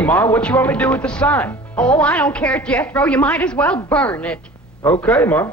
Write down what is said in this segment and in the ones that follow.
Hey, Ma, what you want me to do with the sign? Oh, I don't care, Jethro. You might as well burn it. Okay, Ma.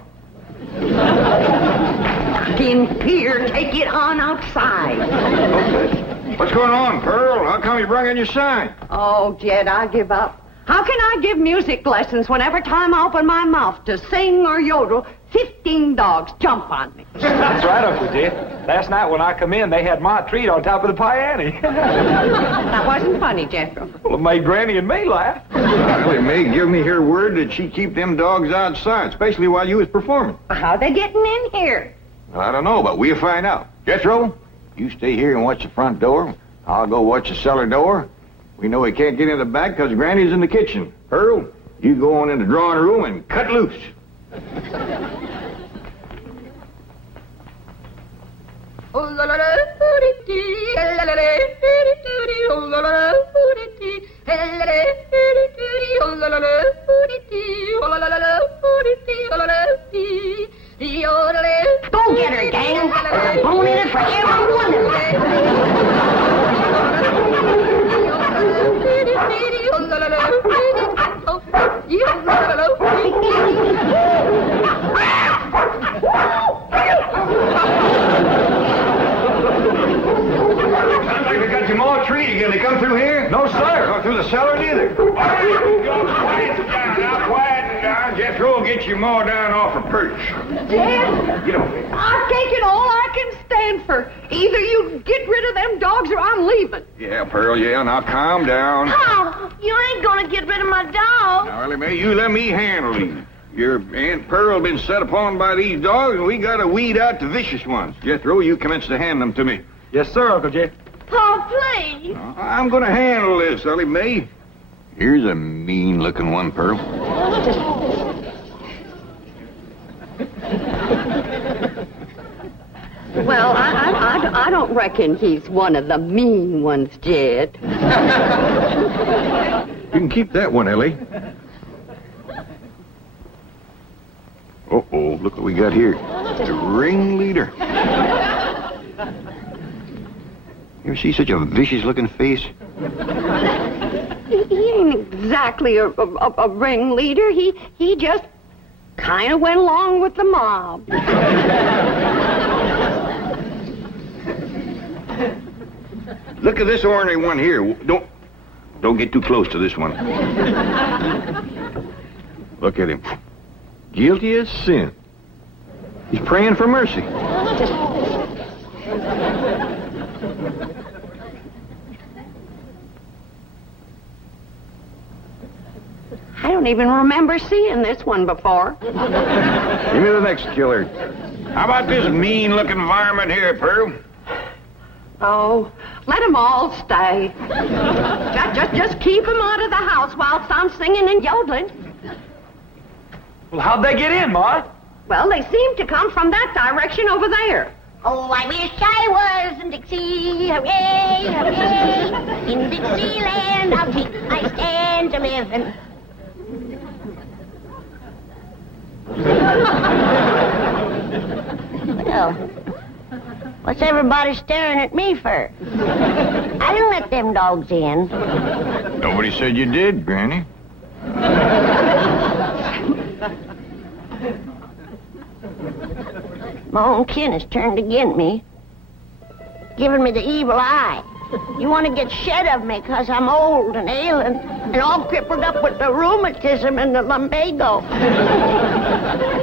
In here, take it on outside. Okay. What's going on, Pearl? How come you brought in your sign? Oh, Jed, I give up. How can I give music lessons when every time I open my mouth to sing or yodel, 15 dogs jump on me? That's right, Uncle Jed. Last night when I come in, they had my treat on top of the piano. That wasn't funny, Jethro. Well, it made Granny and me laugh. Well, it may give me her word that she keep them dogs outside, especially while you was performing. How they getting in here? Well, I don't know, but we'll find out. Jethro, you stay here and watch the front door. I'll go watch the cellar door. We know he can't get in the back because Granny's in the kitchen. Pearl, you go on in the drawing room and cut loose. Go get her, gang. There's a bone in it for every one of Sounds like they got your more tree again. They come through here? No, sir. Or through the cellar, neither. Now, quiet down. Jethro will get your more down off her perch. Dad, Get over there. I've taken all I can stand for. Either you get rid of them dogs or I'm leaving. Yeah, Pearl, yeah. Now, calm down. Oh, you ain't gonna get rid of my dog. Now, Ellie Mae, you let me handle these. Your Aunt Pearl been set upon by these dogs, and we gotta weed out the vicious ones. Jethro, you commence to hand them to me. Yes, sir, Uncle Jed. Pa, please. I'm gonna handle this, Ellie Mae. Here's a mean-looking one, Pearl. Well, I don't reckon he's one of the mean ones, Jed. You can keep that one, Ellie. Uh-oh, look what we got here. The ringleader. You ever see such a vicious-looking face? He ain't exactly a ringleader. He just kind of went along with the mob. Look at this ornery one here. Don't get too close to this one. Look at him. Guilty as sin. He's praying for mercy. I don't even remember seeing this one before. Give me the next killer. How about this mean-looking varmint here, Pearl? Oh, let them all stay. Just keep them out of the house whilst I'm singing and yodeling. Well, how'd they get in, Ma? Well, they seem to come from that direction over there. Oh, I wish I was in Dixie, hooray, hooray. In Dixieland, I'll take my stand to living. Well, what's everybody staring at me for? I didn't let them dogs in. Nobody said you did, Granny. My own kin has turned against me, giving me the evil eye. You want to get shed of me because I'm old and ailing and all crippled up with the rheumatism and the lumbago.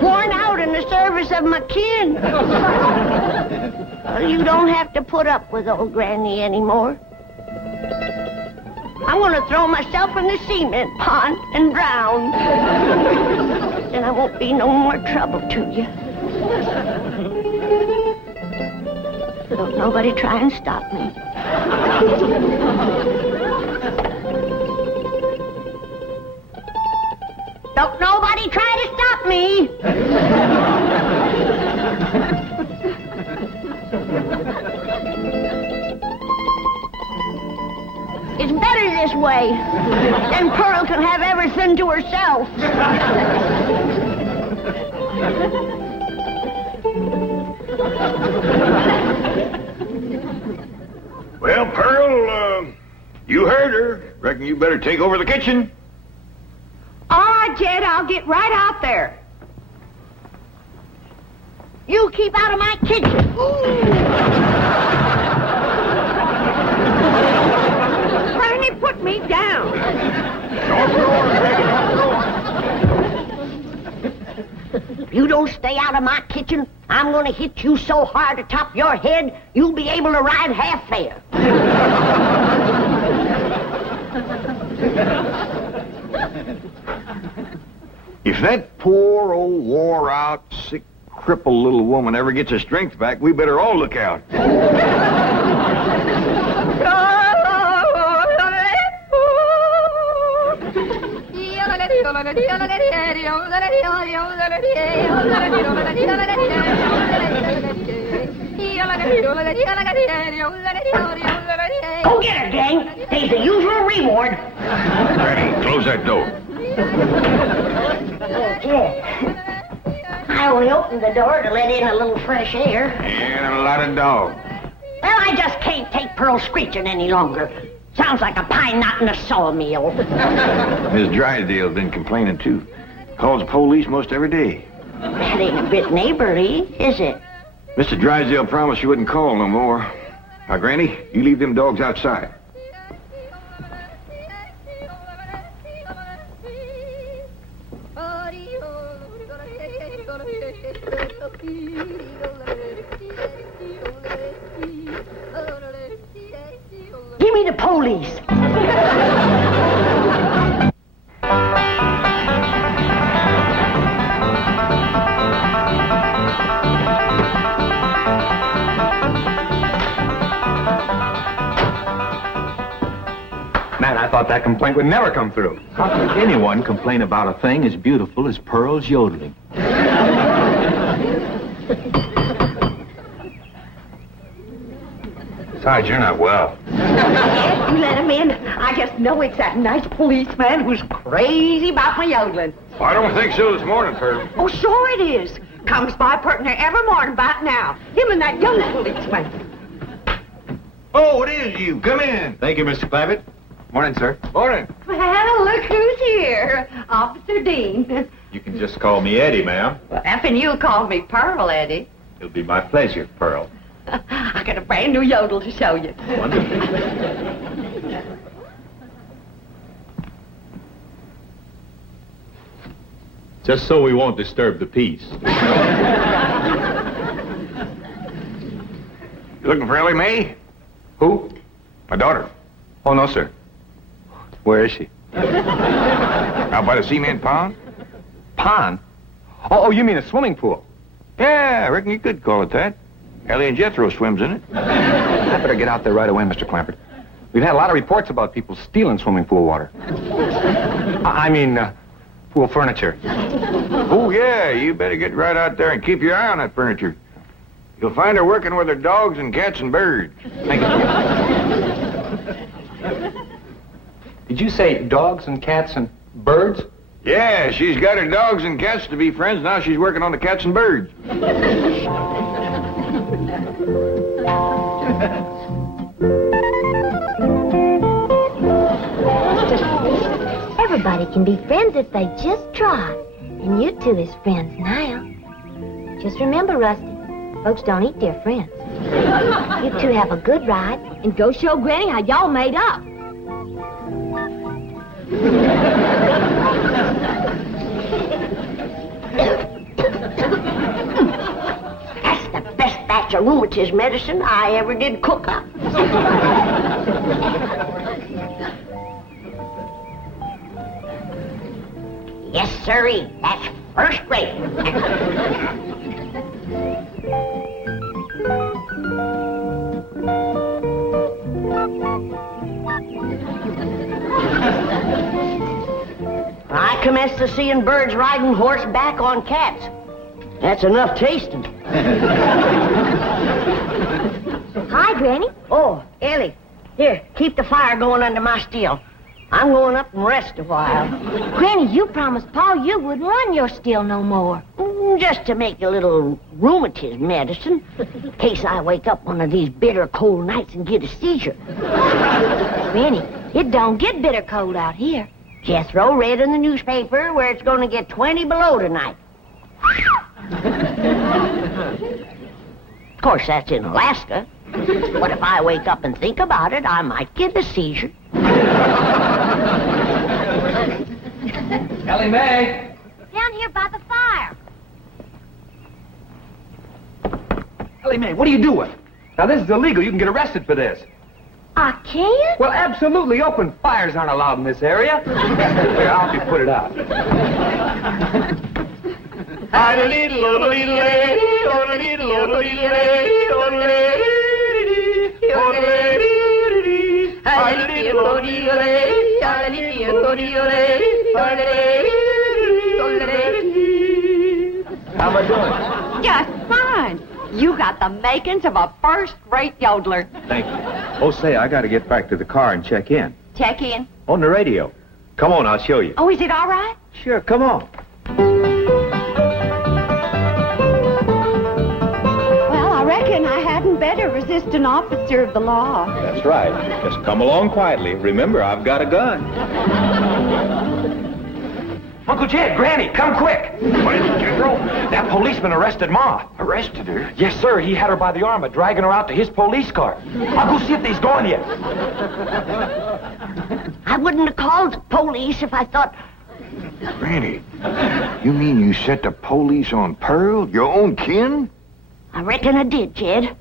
Worn out in the service of my kin. Well, you don't have to put up with old Granny anymore. I want to throw myself in the cement pond and drown. Then I won't be no more trouble to you. Don't nobody try and stop me. Don't nobody try to stop me. It's better this way. Then Pearl can have everything to herself. Well, Pearl, you heard her. reckon you better take over the kitchen. All right, Jed, I'll get right out there. You keep out of my kitchen. Bernie, put me down. If you don't stay out of my kitchen, I'm going to hit you so hard atop your head, you'll be able to ride half fare. If that poor old wore-out, sick, crippled little woman ever gets her strength back, we better all look out. Go get her, gang. There's the usual reward. Granny, close that door. Okay. I only opened the door to let in a little fresh air. And a lot of dogs. Well, I just can't take Pearl screeching any longer. Sounds like a pine knot in a sawmill. Miss Drysdale's been complaining, too. Calls the police most every day. That ain't a bit neighborly, is it? Mr. Drysdale promised she wouldn't call no more. Now, Granny, you leave them dogs outside. Give me the police. Man, I thought that complaint would never come through. How could anyone complain about a thing as beautiful as Pearl's yodeling? Besides, you're not well. Yes, you let him in. I just know it's that nice policeman who's crazy about my yodeling. I don't think so this morning, Pearl. Oh, sure it is. Comes by partner every morning about now. Him and that young policeman. Oh, it is you. Come in. Thank you, Mr. Clavitt. Morning, sir. Morning. Well, look who's here. Officer Dean. You can just call me Eddie, ma'am. Well, effing you called me Pearl, Eddie. It'll be my pleasure, Pearl. I got a brand new yodel to show you. Wonderful. Just so we won't disturb the peace. You looking for Ellie Mae? Who? My daughter. Oh, no, sir. Where is she? Out by the cement pond? Pond? Oh, you mean a swimming pool? Yeah, I reckon you could call it that. Ellie and Jethro swims in it. I better get out there right away, Mr. Clampert. We've had a lot of reports about people stealing swimming pool water. I mean, pool furniture. Oh, yeah, you better get right out there and keep your eye on that furniture. You'll find her working with her dogs and cats and birds. Thank you. Did you say dogs and cats and birds? Yeah, she's got her dogs and cats to be friends. Now she's working on the cats and birds. Everybody can be friends if they just try. And you two is friends now. Just remember, Rusty, folks don't eat their friends. You two have a good ride and go show Granny how y'all made up. That's the best batch of rheumatism medicine I ever did cook up. Yes, sirree. That's first rate. I commenced to seeing birds riding horseback on cats. That's enough tasting. Hi, Granny. Oh, Ellie, here, keep the fire going under my steel. I'm going up and rest a while. Granny, you promised Pa you wouldn't run your still no more. Just to make a little rheumatism medicine, in case I wake up one of these bitter cold nights and get a seizure. Granny, It don't get bitter cold out here. Jethro read in the newspaper where it's going to get 20 below tonight. Of course, that's in Alaska. But if I wake up and think about it, I might get a seizure. Ellie Mae! Down here by the fire. Ellie Mae, what are you doing? Now, this is illegal. You can get arrested for this. I can't? Well, absolutely. Open fires aren't allowed in this area. Here, I'll help you put it out. How am I doing? Just fine. You got the makings of a first-rate yodeler. Thank you. Oh, say, I got to get back to the car and check in. Check in. On the radio. Come on, I'll show you. Oh, is it all right? Sure, come on. Well, I reckon I hadn't better resist an officer of the law. That's right. Just come along quietly. Remember, I've got a gun. Uncle Jed, Granny, come quick. What is it, General? That policeman arrested Ma. Arrested her? Yes, sir. He had her by the arm, dragging her out to his police car. I'll go see if he's gone yet. I wouldn't have called the police if I thought... Granny, you mean you set the police on Pearl, your own kin? I reckon I did, Jed.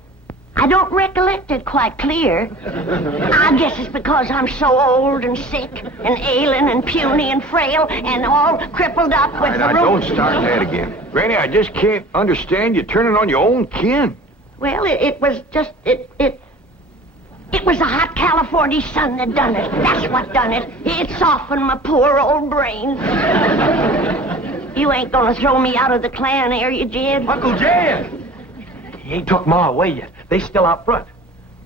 I don't recollect it quite clear. I guess it's because I'm so old and sick and ailing and puny and frail and all crippled up with the Now, don't start that again. Granny, I just can't understand you turning on your own kin. Well, it was just... It was the hot California sun that done it. That's what done it. It softened my poor old brain. You ain't gonna throw me out of the clan, are you, Jed? Uncle Jed! He ain't took Ma away yet. They still out front.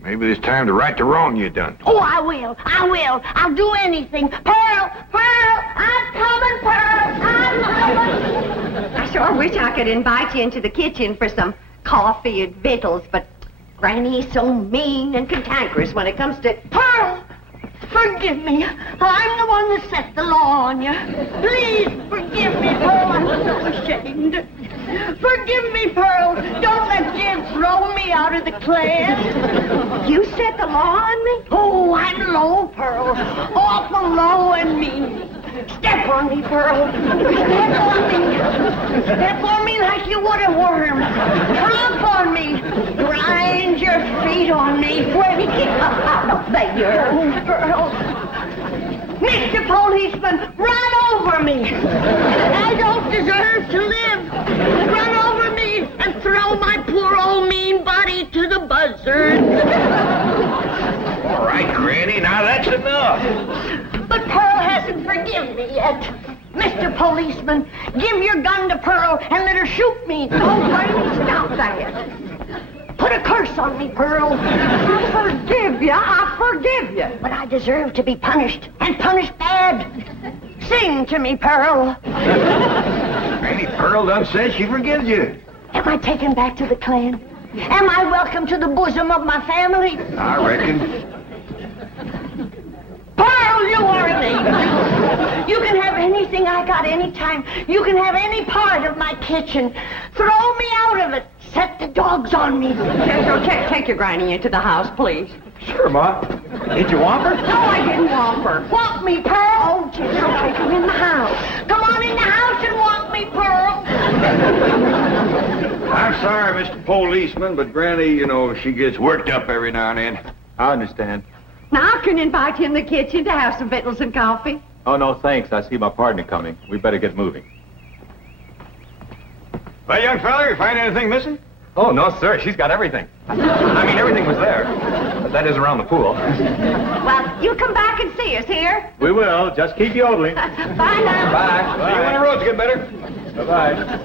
Maybe it's time to right the wrong you done. Oh, I will. I'll do anything. Pearl! I'm coming, Pearl! I'm coming! I sure wish I could invite you into the kitchen for some coffee and victuals, but Granny's so mean and cantankerous when it comes to... Pearl! Forgive me. I'm the one that set the law on you. Please forgive me, Pearl. I'm so ashamed. Forgive me, Pearl. Don't let Jim throw me out of the clan. You set the law on me? Oh, I'm low, Pearl. Awful low and mean. Step on me, Pearl. Step on me. Step on me like you would a worm. Trump on me. Grind your feet on me. There, Pearl. Mr. Policeman, run over me. I don't deserve to live. Run over me and throw my poor old mean body to the buzzards. All right, Granny, now that's enough. But Pearl hasn't forgiven me yet. Mr. Policeman, give your gun to Pearl and let her shoot me. Oh, Granny, stop that. Put a curse on me, Pearl. I forgive you. But I deserve to be punished, and punished bad. Sing to me, Pearl. Granny, Pearl done said she forgives you. Am I taken back to the clan? Am I welcome to the bosom of my family? I reckon. Pearl, you are an angel. You can have anything I got anytime. You can have any part of my kitchen. Throw me out of it. Set the dogs on me. Take your Granny into the house, please. Sure, Ma. Did you want her? No, I didn't want her. Want me, Pearl? Oh, Jim, take her in the house. Come on in the house and want me, Pearl. I'm sorry, Mr. Policeman, but Granny, you know, she gets worked up every now and then. I understand. Now I can invite you in the kitchen to have some victuals and coffee. Oh, no, thanks. I see my partner coming. We better get moving. Well, young fella, you find anything missing? Oh, no, sir. She's got everything. I mean, everything was there. But that is around the pool. Well, you come back and see us here. We will. Just keep yodeling. Bye now. Bye. See you when the roads get better. Bye-bye.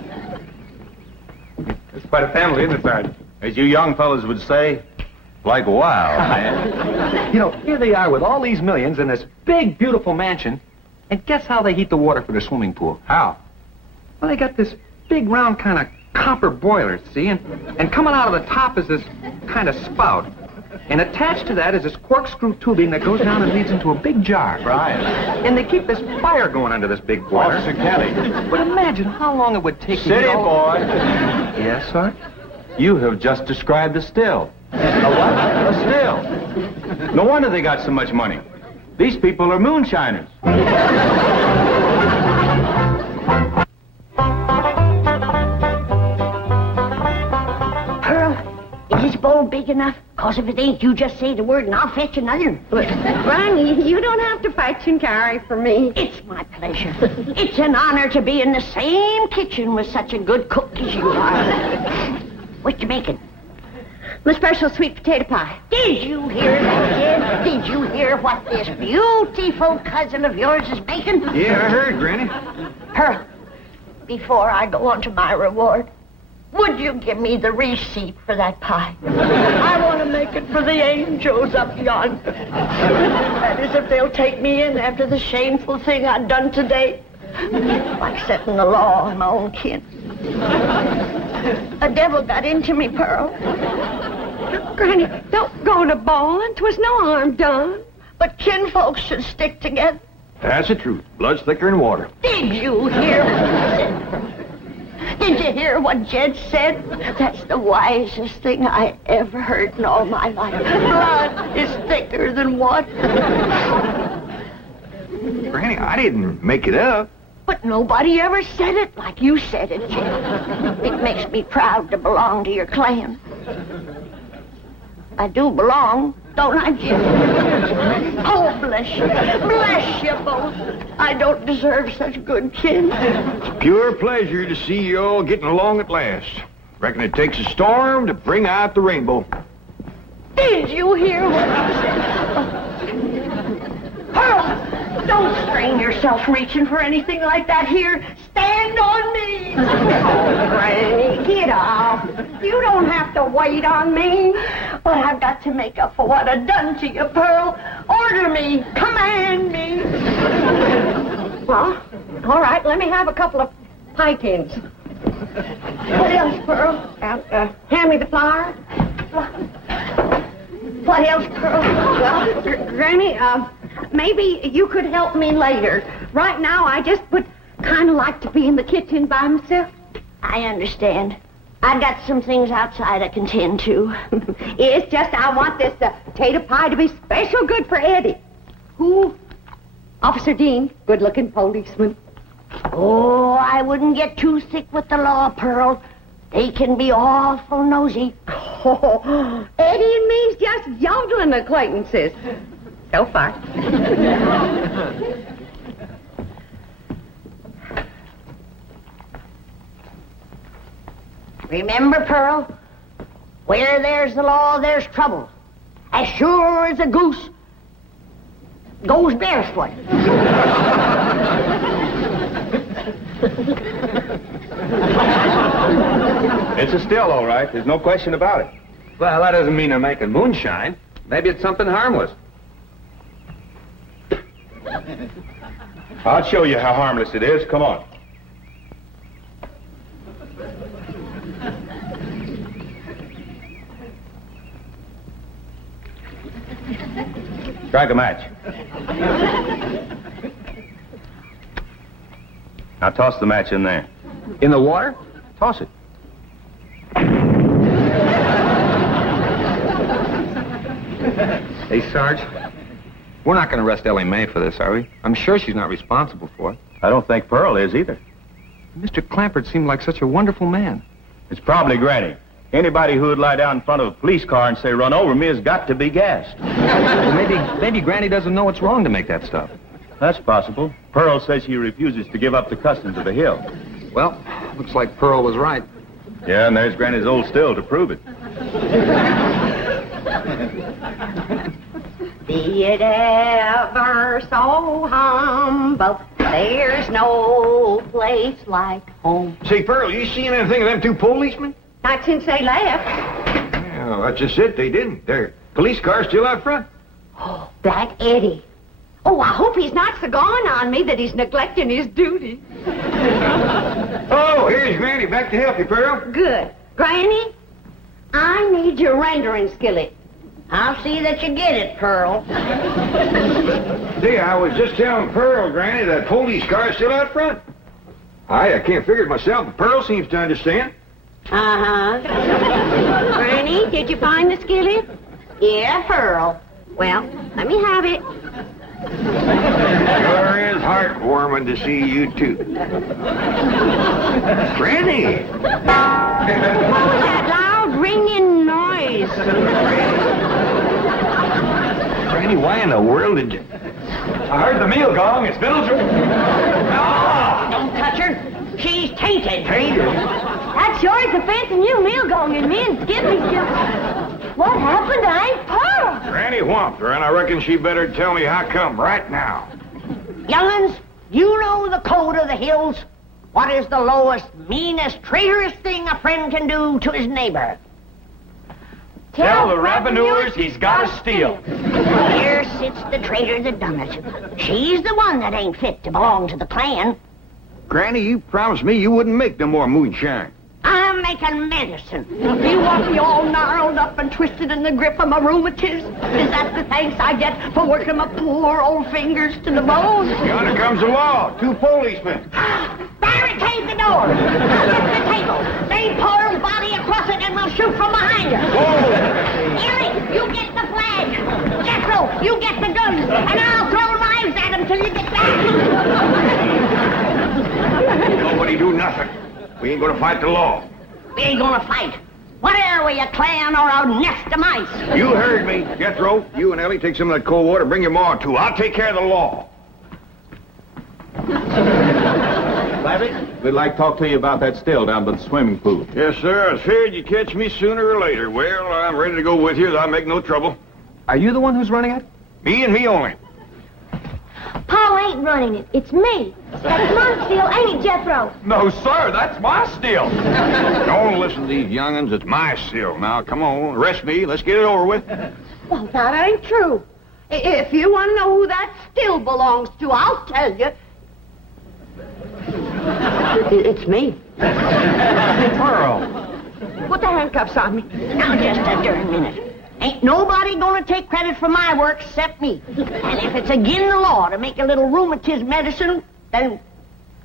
It's quite a family, isn't it, Sergeant? As you young fellas would say, like wow. You know, here they are with all these millions in this big, beautiful mansion. And guess how they heat the water for their swimming pool? How? Well, they got this big, round kind of copper boiler, see? And coming out of the top is this kind of spout. And attached to that is this corkscrew tubing that goes down and leads into a big jar. Right. And they keep this fire going under this big boiler. Officer Kelly. But imagine how long it would take to City get all... boy. Yes, sir? You have just described a still. A what? A still. No wonder they got so much money. These people are moonshiners. Pearl, is this bowl big enough? Cause if it ain't, you just say the word and I'll fetch another. Granny, you don't have to fetch and carry for me. It's my pleasure. It's an honor to be in the same kitchen with such a good cook as you are. What you making? My special sweet potato pie. Did you hear that, Jed? Did you hear what this beautiful cousin of yours is making? Yeah, I heard, Granny. Pearl, before I go on to my reward, would you give me the receipt for that pie? I want to make it for the angels up yonder. That is, if they'll take me in after the shameful thing I've done today. Like setting the law on my own kin. A devil got into me, Pearl. Granny, don't go to bawling. 'Twas no harm done. But kinfolks should stick together. That's the truth. Blood's thicker than water. Did you hear what he said? Did you hear what Jed said? That's the wisest thing I ever heard in all my life. Blood is thicker than water. Granny, I didn't make it up. But nobody ever said it like you said it, Jed. It makes me proud to belong to your clan. I do belong, don't I, Jed? Oh, bless you. Bless you both. I don't deserve such good kin. Pure pleasure to see you all getting along at last. Reckon it takes a storm to bring out the rainbow. Did you hear what I said? Pearl! Don't strain yourself reaching for anything like that here. Stand on me. Oh, Granny, get off. You don't have to wait on me. But I've got to make up for what I've done to you, Pearl. Order me. Command me. Well, all right, let me have a couple of pie tins. What else, Pearl? Hand me the flour. What else, Pearl? Well, Granny, maybe you could help me later. Right now, I just would kind of like to be in the kitchen by myself. I understand. I've got some things outside I can tend to. It's just I want this potato pie to be special good for Eddie. Who? Officer Dean, good-looking policeman. Oh, I wouldn't get too thick with the law, Pearl. They can be awful nosy. Oh, Eddie and me's just yodeling acquaintances. So far. Remember, Pearl, where there's the law, there's trouble. As sure as a goose goes barefoot. It's a still, all right. There's no question about it. Well, that doesn't mean they're making moonshine. Maybe it's something harmless. I'll show you how harmless it is. Come on. Strike a match. Now toss the match in there. In the water? Toss it. Hey, Sarge, we're not going to arrest Ellie Mae for this, are we? I'm sure she's not responsible for it. I don't think Pearl is either. Mr. Clampert seemed like such a wonderful man. It's probably Granny. Anybody who would lie down in front of a police car and say, "Run over me," has got to be gassed. Well, maybe Granny doesn't know it's wrong to make that stuff. That's possible. Pearl says she refuses to give up the customs of the hill. Well, looks like Pearl was right. Yeah, and there's Granny's old still to prove it. Be it ever so humble, there's no place like home. Say, Pearl, you seen anything of them two policemen? Not since they left. Yeah, well, that's just it. They didn't. Their police car's still out front. Oh, Black Eddie. Oh, I hope he's not so gone on me that he's neglecting his duty. Oh, here's Granny back to help you, Pearl. Good. Granny, I need your rendering skillet. I'll see that you get it, Pearl. See, I was just telling Pearl, Granny, that police car's still out front. I can't figure it myself, but Pearl seems to understand. Uh-huh. Granny, did you find the skillet? Yeah, Pearl. Well, let me have it. Sure is heartwarming to see you two. Granny! What was that loud ringing noise? Granny, why in the world did you... I heard the meal gong. It's Fiddler. Don't touch her. She's tainted. Tainted? That sure is offense and you meal gong and me and Skippy still... What happened to Aunt Pearl? Granny whomped her, and I reckon she better tell me how come right now. Young'uns, you know the code of the hills. What is the lowest, meanest, traitorous thing a friend can do to his neighbor? Tell the revenuers he's got to steal. Here sits the traitor that done it. She's the one that ain't fit to belong to the clan. Granny, you promised me you wouldn't make no more moonshine. I'm making medicine. You want me all gnarled up and twisted in the grip of my rheumatism? Is that the thanks I get for working my poor old fingers to the bone? Yonder comes the law. 2 policemen. Barricade the door. Lift the table. Lay Pearl's body across it and we'll shoot from behind her. Ellie, you get the flag. Jethro, you get the guns. And I'll throw knives at him till you get back. Nobody do nothing. We ain't gonna fight the law. We ain't gonna fight. What are we, a clan or a nest of mice? You heard me. Jethro, you and Ellie take some of that cold water. Bring your ma, too. I'll take care of the law. Larry, we'd like to talk to you about that still down by the swimming pool. Yes, sir. I was feared you'd catch me sooner or later. Well, I'm ready to go with you. I'll make no trouble. Are you the one who's running it? Me and me only. Paul ain't running it. It's me. That's my still, ain't it, Jethro? No, sir, that's my still. Don't listen to these young'uns. It's my still. Now, come on. Arrest me. Let's get it over with. Well, that ain't true. If you want to know who that still belongs to, I'll tell you. It's me. Pearl. Put the handcuffs on me. Now, just a darn minute. Ain't nobody gonna take credit for my work except me. And if it's agin the law to make a little rheumatism medicine, then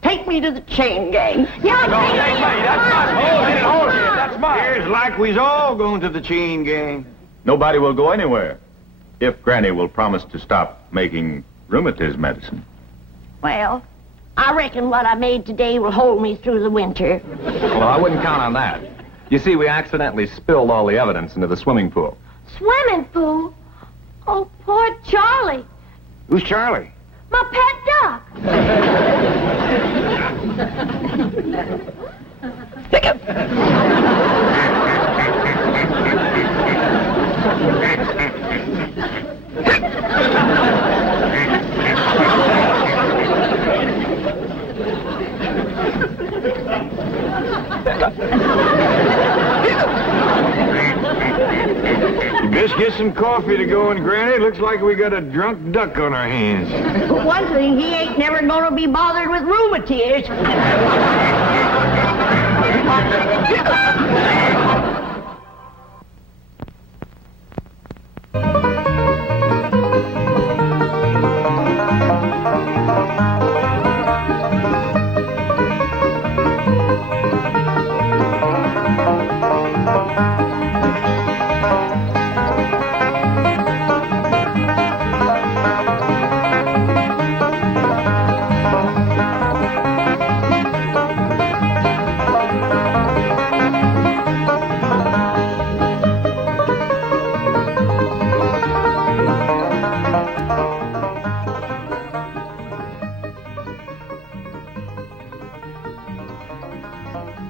take me to the chain gang. Yeah, No, that's mine. That's mine. Hold it. That's mine. Here's like we's all going to the chain gang. Nobody will go anywhere if Granny will promise to stop making rheumatism medicine. Well, I reckon what I made today will hold me through the winter. Well, I wouldn't count on that. You see, we accidentally spilled all the evidence into the swimming pool. Swimming pool? Oh, poor Charlie. Who's Charlie? My pet duck. You best get some coffee to go in, Granny. Looks like we got a drunk duck on our hands. For one thing, he ain't never gonna be bothered with rheumatiz.